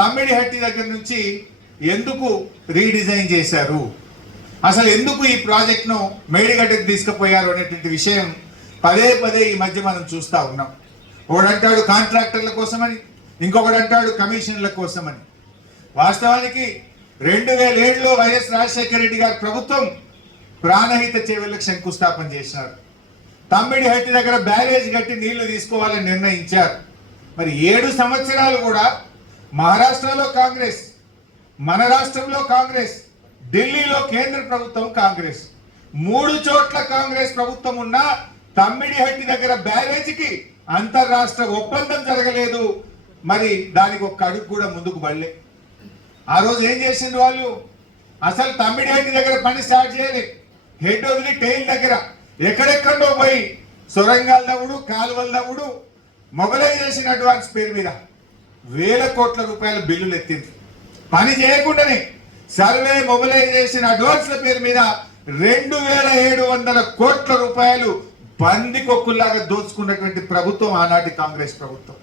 తమ్మిడిహట్టి దగ్గర నుంచి ఎందుకు రీడిజైన్ చేశారు, అసలు ఎందుకు ఈ ప్రాజెక్ట్ను మేడిగడ్డకు తీసుకుపోయారు అనేటువంటి విషయం పదే పదే ఈ మధ్య మనం చూస్తూ ఉన్నాం. ఒకడంటాడు కాంట్రాక్టర్ల కోసమని, ఇంకొకడు అంటాడు కమిషన్ల కోసమని. వాస్తవానికి 2007లో వైఎస్ రాజశేఖర రెడ్డి గారి ప్రభుత్వం ప్రాణహిత చేవెళ్లకు శంకుస్థాపన చేసినారు. తమ్మిడిహట్టి దగ్గర బ్యారేజ్ కట్టి నీళ్లు తీసుకోవాలని నిర్ణయించారు. మరి 7 సంవత్సరాలు కూడా మహారాష్ట్రలో కాంగ్రెస్, మన రాష్ట్రంలో కాంగ్రెస్, ఢిల్లీలో కేంద్ర ప్రభుత్వం కాంగ్రెస్, 3 చోట్ల కాంగ్రెస్ ప్రభుత్వం ఉన్నా తమ్మిడిహట్టి దగ్గర బ్యారేజీకి అంతర్రాష్ట్ర ఒప్పందం జరగలేదు. మరి దానికి ఒక్క అడుగు కూడా ముందుకు పడలే. ఆ రోజు ఏం చేసింది వాళ్ళు, అసలు తమ్మిడిహట్టి దగ్గర పని స్టార్ట్ చేయాలి, హెడ్ వదిలి టైల్ దగ్గర ఎక్కడెక్కడో పోయి సొరంగాల దవ్వుడు, కాలువల దవ్వుడు, మొబిలైజేషన్ అడ్వాన్స్ పేరు మీద వేల కోట్ల రూపాయల బిల్లులు ఎత్తింది. పని చేయకుండానే సర్వే మొబిలైజేషన్ అడ్వాన్స్ల పేరు మీద 2700 కోట్ల రూపాయలు బందికొక్కుల్లాగా దోచుకున్నటువంటి ప్రభుత్వం ఆనాటి కాంగ్రెస్ ప్రభుత్వం.